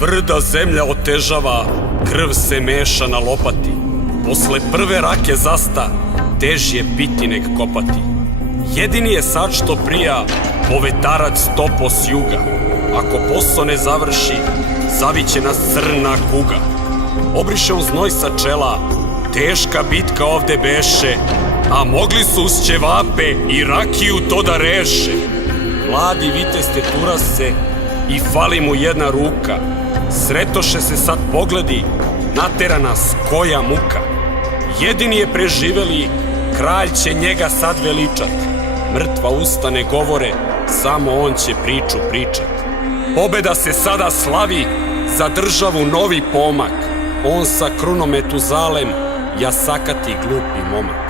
Tvrda zemlja otežava, krv se meša na lopati. Posle prve rake zasta, tež je piti nek kopati. Jedini je sad što prija, povetarac topo s juga. Ako posao ne završi, zaviće nas crna kuga. Obriše on znoj sa čela, teška bitka ovde beše, a mogli su uz ćevape i rakiju to da reše. Mladi vitez tetura se i fali mu jedna ruka. Sretoše se sad pogledi, natera nas koja muka. Jedini je preživeli, kralj će njega sad veličat. Mrtva usta ne govore, samo on će priču pričat. Pobeda se sada slavi, za državu novi pomak. On sa krunom Metuzalem, ja sakati glupi momak.